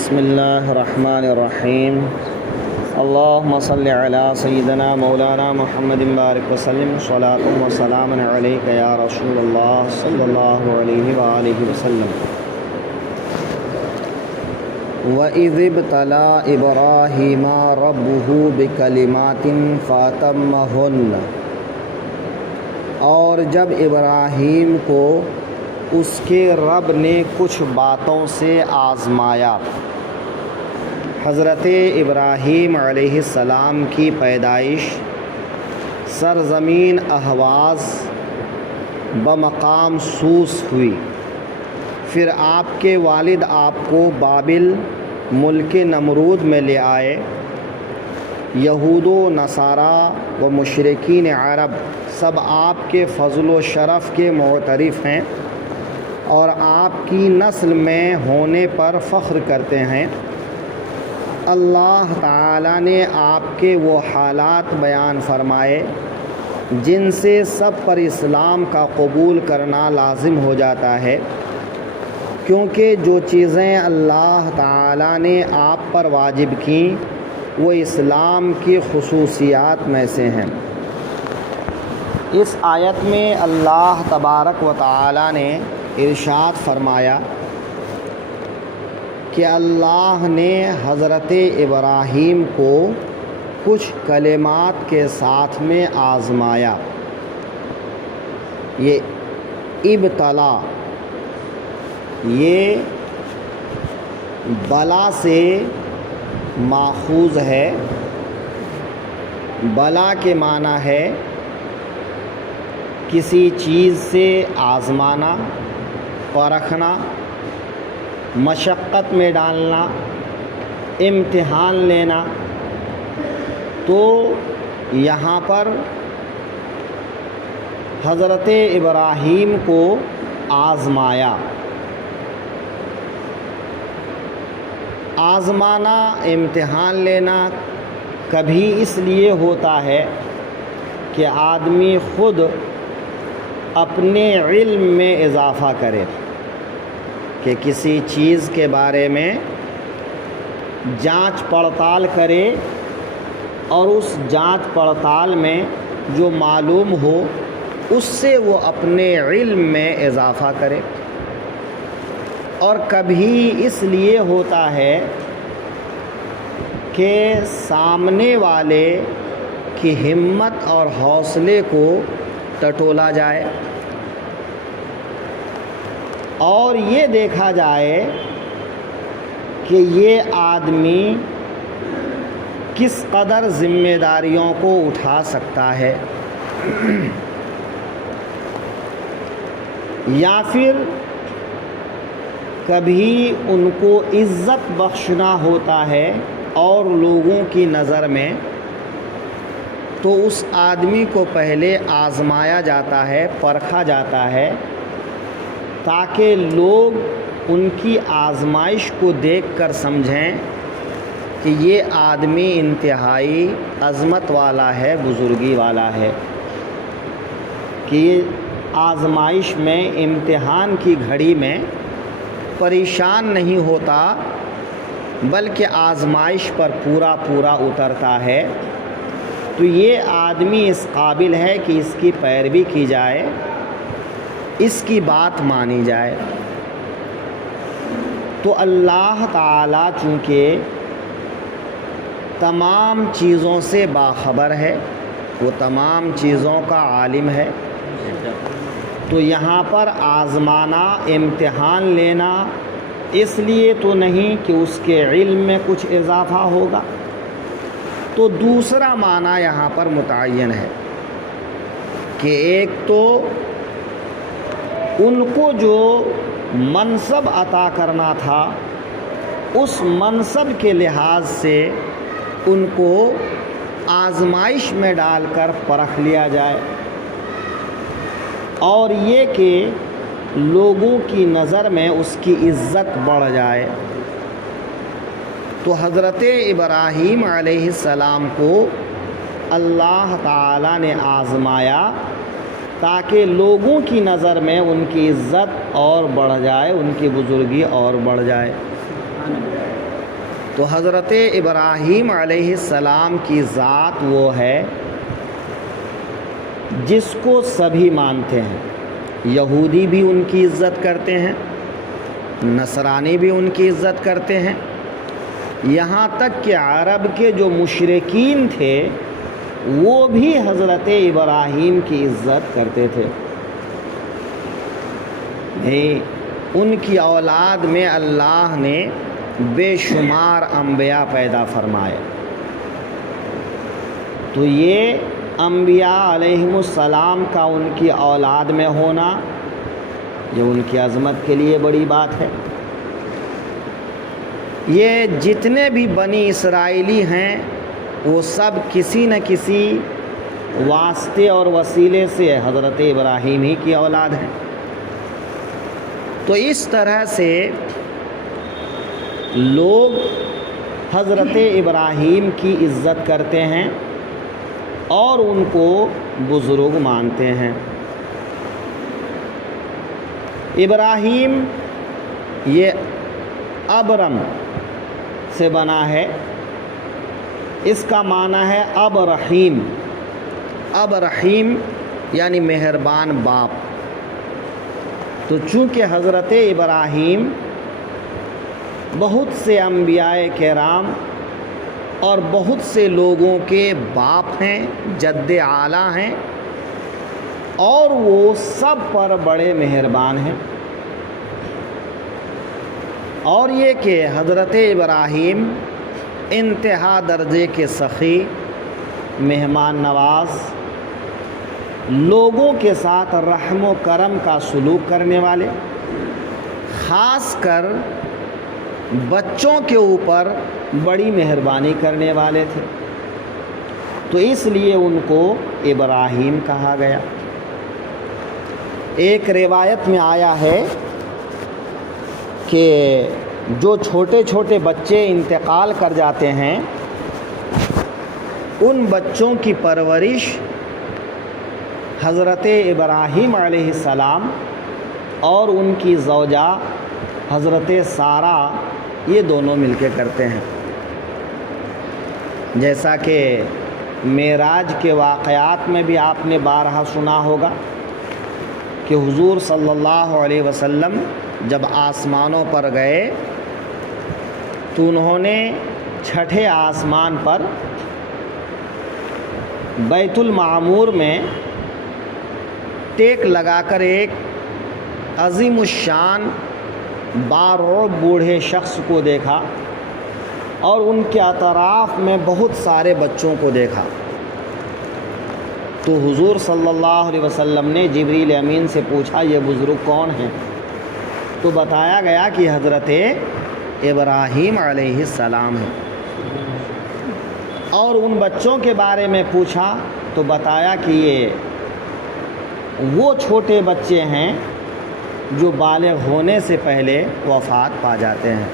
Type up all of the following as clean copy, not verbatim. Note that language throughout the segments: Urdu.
بسم اللہ الرحمن الرحیم اللہم صلی علی سیدنا مولانا محمد بارک وسلم صلاۃ و سلام علیک یا رسول اللہ صلی اللہ علیہ وآلہ وسلم۔ وَإِذِ ابْتَلَىٰ إِبْرَاهِيمَ رَبُّهُ بِكَلِمَاتٍ فَأَتَمَّهُنَّ، اور جب ابراہیم کو اس کے رب نے کچھ باتوں سے آزمایا۔ حضرت ابراہیم علیہ السلام کی پیدائش سرزمین اہواز بمقام سوس ہوئی، پھر آپ کے والد آپ کو بابل ملک نمرود میں لے آئے۔ یہود و نصارہ و مشرکین عرب سب آپ کے فضل و شرف کے معترف ہیں اور آپ کی نسل میں ہونے پر فخر کرتے ہیں۔ اللہ تعالیٰ نے آپ کے وہ حالات بیان فرمائے جن سے سب پر اسلام کا قبول کرنا لازم ہو جاتا ہے، کیونکہ جو چیزیں اللہ تعالیٰ نے آپ پر واجب کیں وہ اسلام کی خصوصیات میں سے ہیں۔ اس آیت میں اللہ تبارک و تعالیٰ نے ارشاد فرمایا کہ اللہ نے حضرت ابراہیم کو کچھ کلمات کے ساتھ میں آزمایا۔ یہ ابتلا، یہ بلا سے ماخوذ ہے۔ بلا کے معنی ہے کسی چیز سے آزمانا، پرکھنا، مشقت میں ڈالنا، امتحان لینا۔ تو یہاں پر حضرت ابراہیم کو آزمایا۔ آزمانا، امتحان لینا کبھی اس لیے ہوتا ہے کہ آدمی خود اپنے علم میں اضافہ کرے، کہ کسی چیز کے بارے میں جانچ پڑتال کرے اور اس جانچ پڑتال میں جو معلوم ہو اس سے وہ اپنے علم میں اضافہ کرے۔ اور کبھی اس لیے ہوتا ہے کہ سامنے والے کی ہمت اور حوصلے کو ٹٹولا جائے اور یہ دیکھا جائے کہ یہ آدمی کس قدر ذمہ داریوں کو اٹھا سکتا ہے، یا پھر کبھی ان کو عزت بخشنا ہوتا ہے اور لوگوں کی نظر میں، تو اس آدمی کو پہلے آزمایا جاتا ہے، پرکھا جاتا ہے، تاکہ لوگ ان کی آزمائش کو دیکھ کر سمجھیں کہ یہ آدمی انتہائی عظمت والا ہے، بزرگی والا ہے، کہ یہ آزمائش میں، امتحان کی گھڑی میں پریشان نہیں ہوتا بلکہ آزمائش پر پورا اترتا ہے۔ تو یہ آدمی اس قابل ہے کہ اس کی پیروی کی جائے، اس کی بات مانی جائے۔ تو اللہ تعالیٰ چونکہ تمام چیزوں سے باخبر ہے، وہ تمام چیزوں کا عالم ہے، تو یہاں پر آزمانا، امتحان لینا اس لیے تو نہیں کہ اس کے علم میں کچھ اضافہ ہوگا۔ تو دوسرا معنی یہاں پر متعین ہے کہ ایک تو ان کو جو منصب عطا کرنا تھا اس منصب کے لحاظ سے ان کو آزمائش میں ڈال کر پرکھ لیا جائے، اور یہ کہ لوگوں کی نظر میں اس کی عزت بڑھ جائے۔ تو حضرت ابراہیم علیہ السلام کو اللہ تعالیٰ نے آزمایا تاکہ لوگوں کی نظر میں ان کی عزت اور بڑھ جائے، ان کی بزرگی اور بڑھ جائے۔ تو حضرت ابراہیم علیہ السلام کی ذات وہ ہے جس کو سبھی مانتے ہیں. یہودی بھی ان کی عزت کرتے ہیں، نصرانی بھی ان کی عزت کرتے ہیں، یہاں تک کہ عرب کے جو مشرکین تھے وہ بھی حضرت ابراہیم کی عزت کرتے تھے. ان کی اولاد میں اللہ نے بے شمار انبیاء پیدا فرمائے. تو یہ انبیاء علیہم السلام کا ان کی اولاد میں ہونا یہ ان کی عظمت کے لیے بڑی بات ہے. یہ جتنے بھی بنی اسرائیلی ہیں وہ سب کسی نہ کسی واسطے اور وسیلے سے حضرت ابراہیم ہی کی اولاد ہیں. تو اس طرح سے لوگ حضرت ابراہیم کی عزت کرتے ہیں اور ان کو بزرگ مانتے ہیں. ابراہیم یہ ابرم سے بنا ہے، اس کا معنی ہے اب رحیم. اب رحیم یعنی مہربان باپ. تو چونکہ حضرت ابراہیم بہت سے انبیاء کرام اور بہت سے لوگوں کے باپ ہیں، جد اعلیٰ ہیں، اور وہ سب پر بڑے مہربان ہیں. اور یہ کہ حضرت ابراہیم انتہا درجے کے سخی، مہمان نواز، لوگوں کے ساتھ رحم و کرم کا سلوک کرنے والے، خاص کر بچوں کے اوپر بڑی مہربانی کرنے والے تھے. تو اس لیے ان کو ابراہیم کہا گیا. ایک روایت میں آیا ہے کہ جو چھوٹے چھوٹے بچے انتقال کر جاتے ہیں ان بچوں کی پرورش حضرت ابراہیم علیہ السلام اور ان کی زوجہ حضرت سارہ یہ دونوں مل کے کرتے ہیں. جیسا کہ معراج کے واقعات میں بھی آپ نے بارہا سنا ہوگا کہ حضور صلی اللہ علیہ وسلم جب آسمانوں پر گئے تو انہوں نے چھٹے آسمان پر بیت المعمور میں ٹیک لگا کر ایک عظیم الشان بارعب بوڑھے شخص کو دیکھا اور ان کے اطراف میں بہت سارے بچوں کو دیکھا. تو حضور صلی اللہ علیہ وسلم نے جبریل امین سے پوچھا یہ بزرگ کون ہیں؟ تو بتایا گیا کہ حضرت ابراہیم علیہ السلام ہیں. اور ان بچوں کے بارے میں پوچھا تو بتایا کہ یہ وہ چھوٹے بچے ہیں جو بالغ ہونے سے پہلے وفات پا جاتے ہیں،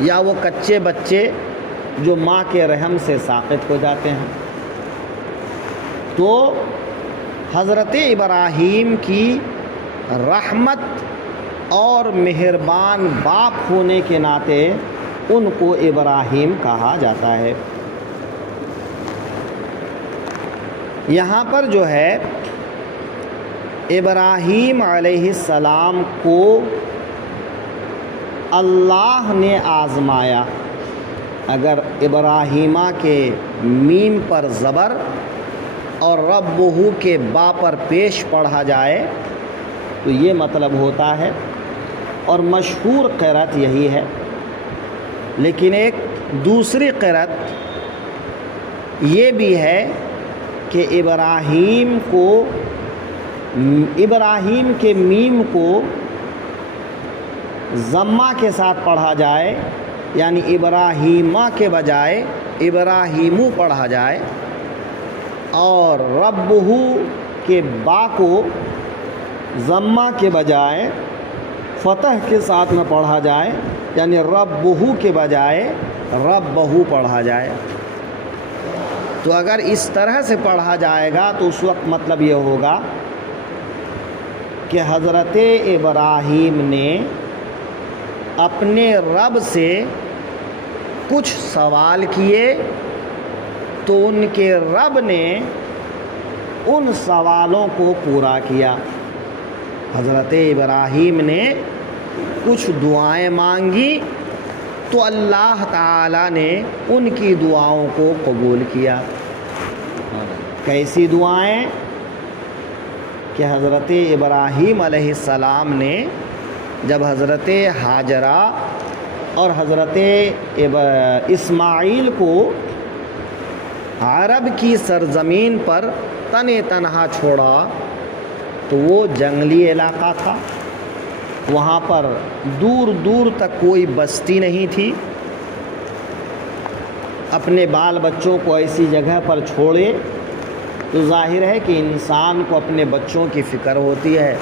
یا وہ کچے بچے جو ماں کے رحم سے ساقط ہو جاتے ہیں. تو حضرت ابراہیم کی رحمت اور مہربان باپ ہونے کے ناطے ان کو ابراہیم کہا جاتا ہے. یہاں پر جو ہے ابراہیم علیہ السلام کو اللہ نے آزمایا. اگر ابراہیمہ کے میم پر زبر اور ربہ کے با پر پیش پڑھا جائے تو یہ مطلب ہوتا ہے، اور مشہور قرأت یہی ہے. لیکن ایک دوسری قرأت یہ بھی ہے کہ ابراہیم کے میم کو ضمہ کے ساتھ پڑھا جائے، یعنی ابراہیمہ کے بجائے ابراہیمو پڑھا جائے، اور ربہ کے با کو ضمہ کے بجائے فتح کے ساتھ میں پڑھا جائے، یعنی ربہ کے بجائے ربہ پڑھا جائے. تو اگر اس طرح سے پڑھا جائے گا تو اس وقت مطلب یہ ہوگا کہ حضرت ابراہیم نے اپنے رب سے کچھ سوال کیے تو ان کے رب نے ان سوالوں کو پورا کیا۔ حضرت ابراہیم نے کچھ دعائیں مانگی تو اللہ تعالیٰ نے ان کی دعاؤں کو قبول کیا۔ کیسی دعائیں؟ کہ حضرت ابراہیم علیہ السلام نے جب حضرت ہاجرہ اور حضرت اسماعیل کو عرب کی سرزمین پر تنے تنہا چھوڑا تو وہ جنگلی علاقہ تھا، وہاں پر دور دور تک کوئی بستی نہیں تھی۔ اپنے بال بچوں کو ایسی جگہ پر چھوڑے تو ظاہر ہے کہ انسان کو اپنے بچوں کی فکر ہوتی ہے،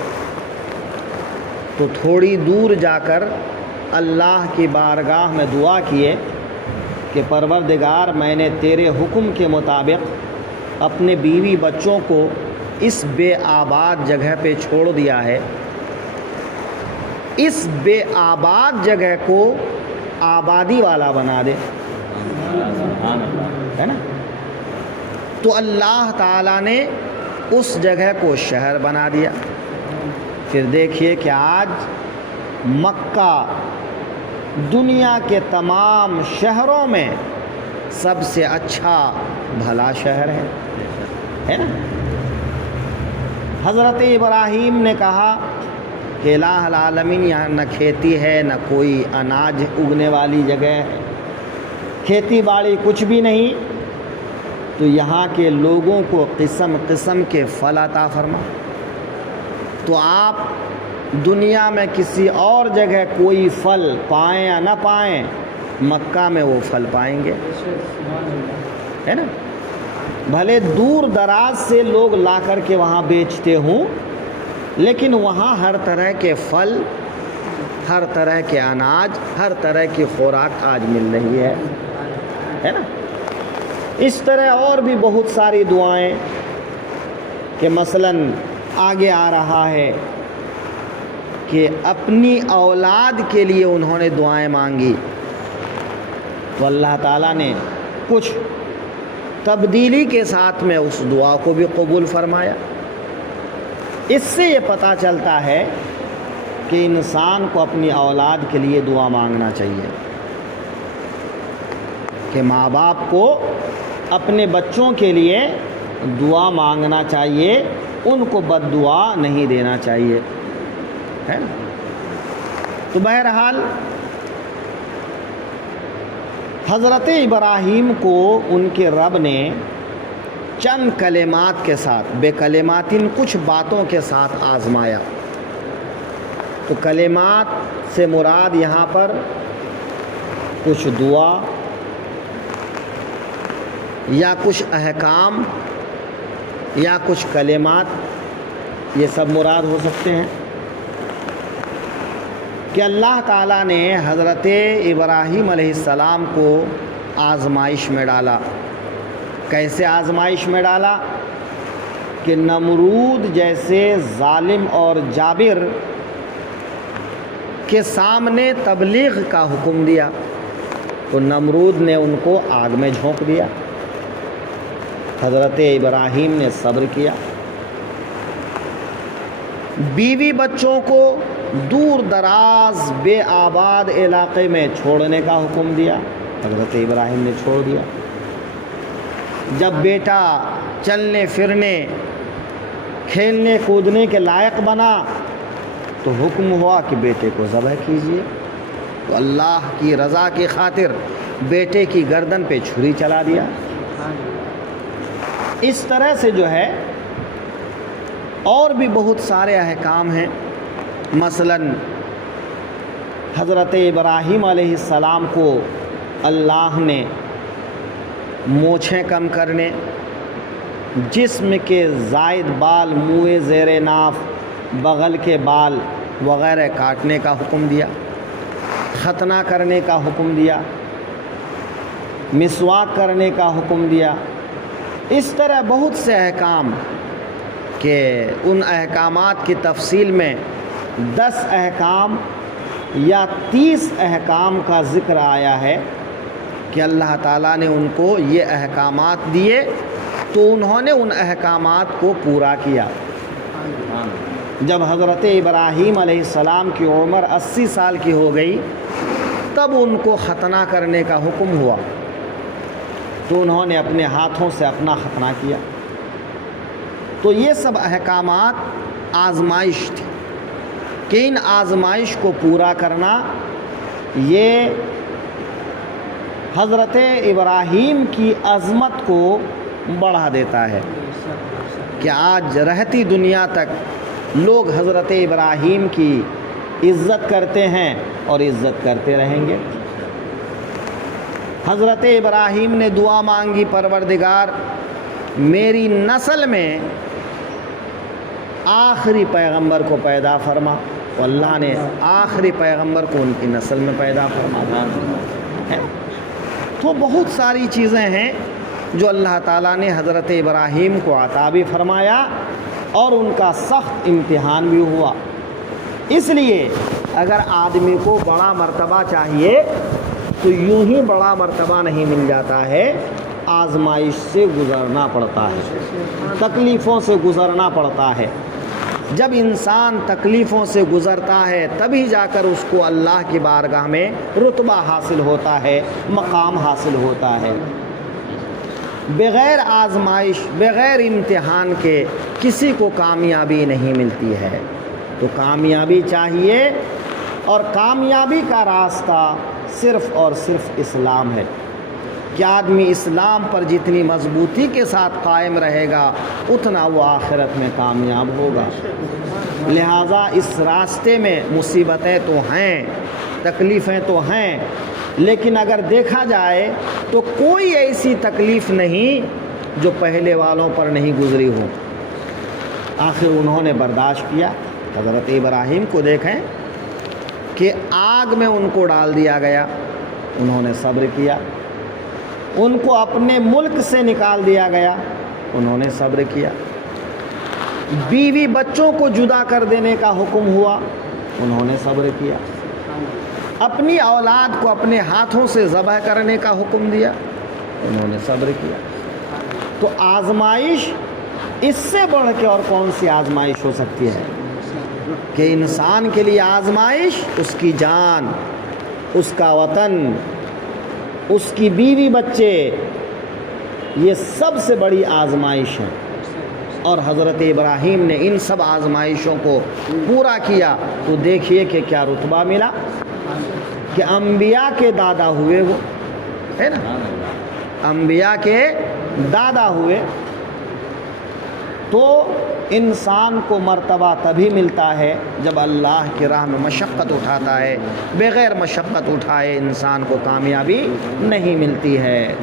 تو تھوڑی دور جا کر اللہ کی بارگاہ میں دعا کیے کہ پروردگار، میں نے تیرے حکم کے مطابق اپنے بیوی بچوں کو اس بے آباد جگہ پہ چھوڑ دیا ہے، اس بے آباد جگہ کو آبادی والا بنا دے، ہے نا؟ تو اللہ تعالیٰ نے اس جگہ کو شہر بنا دیا۔ پھر دیکھیے کہ آج مکہ دنیا کے تمام شہروں میں سب سے اچھا بھلا شہر ہے نا؟ حضرت ابراہیم نے کہا کہ الہ العالمین، یہاں نہ کھیتی ہے، نہ کوئی اناج اگنے والی جگہ ہے، کھیتی باڑی کچھ بھی نہیں، تو یہاں کے لوگوں کو قسم قسم کے پھل عطا فرما۔ تو آپ دنیا میں کسی اور جگہ کوئی پھل پائیں یا نہ پائیں، مکہ میں وہ پھل پائیں گے، ہے نا؟ بھلے دور دراز سے لوگ لا کر کے وہاں بیچتے ہوں، لیکن وہاں ہر طرح کے پھل، ہر طرح کے اناج، ہر طرح کی خوراک آج مل رہی ہے نا؟ اس طرح اور بھی بہت ساری دعائیں کہ مثلاً آگے آ رہا ہے کہ اپنی اولاد کے لیے انہوں نے دعائیں مانگی تو اللہ تعالیٰ نے کچھ تبدیلی کے ساتھ میں اس دعا کو بھی قبول فرمایا۔ اس سے یہ پتہ چلتا ہے کہ انسان کو اپنی اولاد کے لیے دعا مانگنا چاہیے، کہ ماں باپ کو اپنے بچوں کے لیے دعا مانگنا چاہیے، ان کو بد دعا نہیں دینا چاہیے، ہے نا؟ تو بہرحال حضرت ابراہیم کو ان کے رب نے چند کلمات کے ساتھ، بے کلماتن کچھ باتوں کے ساتھ آزمایا۔ تو کلمات سے مراد یہاں پر کچھ دعا یا کچھ احکام یا کچھ کلمات، یہ سب مراد ہو سکتے ہیں کہ اللہ تعالیٰ نے حضرت ابراہیم علیہ السلام کو آزمائش میں ڈالا۔ کیسے آزمائش میں ڈالا؟ کہ نمرود جیسے ظالم اور جابر کے سامنے تبلیغ کا حکم دیا تو نمرود نے ان کو آگ میں جھونک دیا۔ حضرت ابراہیم نے صبر کیا، بیوی بچوں کو دور دراز بے آباد علاقے میں چھوڑنے کا حکم دیا، حضرت ابراہیم نے چھوڑ دیا۔ جب بیٹا چلنے پھرنے کھیلنے کودنے کے لائق بنا تو حکم ہوا کہ بیٹے کو ذبح کیجیے، تو اللہ کی رضا کی خاطر بیٹے کی گردن پہ چھری چلا دیا۔ اس طرح سے جو ہے اور بھی بہت سارے احکام ہیں۔ مثلاً حضرت ابراہیم علیہ السلام کو اللہ نے مونچھیں کم کرنے، جسم کے زائد بال، منہ زیر ناف، بغل کے بال وغیرہ کاٹنے کا حکم دیا، ختنہ کرنے کا حکم دیا، مسواک کرنے کا حکم دیا۔ اس طرح بہت سے احکام کہ ان احکامات کی تفصیل میں 10 احکام یا 30 احکام کا ذکر آیا ہے کہ اللہ تعالیٰ نے ان کو یہ احکامات دیے تو انہوں نے ان احکامات کو پورا کیا۔ جب حضرت ابراہیم علیہ السلام کی عمر 80 سال کی ہو گئی تب ان کو ختنہ کرنے کا حکم ہوا تو انہوں نے اپنے ہاتھوں سے اپنا ختنہ کیا۔ تو یہ سب احکامات آزمائش تھی کہ ان آزمائش کو پورا کرنا یہ حضرت ابراہیم کی عظمت کو بڑھا دیتا ہے کہ آج رہتی دنیا تک لوگ حضرت ابراہیم کی عزت کرتے ہیں اور عزت کرتے رہیں گے۔ حضرت ابراہیم نے دعا مانگی، پروردگار میری نسل میں آخری پیغمبر کو پیدا فرما، تو اللہ نے آخری پیغمبر کو ان کی نسل میں پیدا فرما۔ تو بہت ساری چیزیں ہیں جو اللہ تعالیٰ نے حضرت ابراہیم کو عطا بھی فرمایا اور ان کا سخت امتحان بھی ہوا۔ اس لیے اگر آدمی کو بڑا مرتبہ چاہیے تو یوں ہی بڑا مرتبہ نہیں مل جاتا ہے، آزمائش سے گزرنا پڑتا ہے، تکلیفوں سے گزرنا پڑتا ہے۔ جب انسان تکلیفوں سے گزرتا ہے تبھی جا کر اس کو اللہ کی بارگاہ میں رتبہ حاصل ہوتا ہے، مقام حاصل ہوتا ہے۔ بغیر آزمائش، بغیر امتحان کے کسی کو کامیابی نہیں ملتی ہے۔ تو کامیابی چاہیے اور کامیابی کا راستہ صرف اور صرف اسلام ہے کہ آدمی اسلام پر جتنی مضبوطی کے ساتھ قائم رہے گا اتنا وہ آخرت میں کامیاب ہوگا۔ لہٰذا اس راستے میں مصیبتیں تو ہیں، تکلیفیں تو ہیں، لیکن اگر دیکھا جائے تو کوئی ایسی تکلیف نہیں جو پہلے والوں پر نہیں گزری ہو۔ آخر انہوں نے برداشت کیا۔ حضرت ابراہیم کو دیکھیں کہ آگ میں ان کو ڈال دیا گیا، انہوں نے صبر کیا۔ ان کو اپنے ملک سے نکال دیا گیا، انہوں نے صبر کیا۔ بیوی بچوں کو جدا کر دینے کا حکم ہوا، انہوں نے صبر کیا۔ اپنی اولاد کو اپنے ہاتھوں سے ذبح کرنے کا حکم دیا، انہوں نے صبر کیا۔ تو آزمائش اس سے بڑھ کے اور کون سی آزمائش ہو سکتی ہے کہ انسان کے لیے آزمائش اس کی جان، اس کا وطن، اس کی بیوی بچے، یہ سب سے بڑی آزمائش ہے۔ اور حضرت ابراہیم نے ان سب آزمائشوں کو پورا کیا تو دیکھیے کہ کیا رتبہ ملا کہ انبیاء کے دادا ہوئے، وہ ہے نا، انبیاء کے دادا ہوئے۔ تو انسان کو مرتبہ تبھی ملتا ہے جب اللہ کی راہ میں مشقت اٹھاتا ہے، بغیر مشقت اٹھائے انسان کو کامیابی نہیں ملتی ہے۔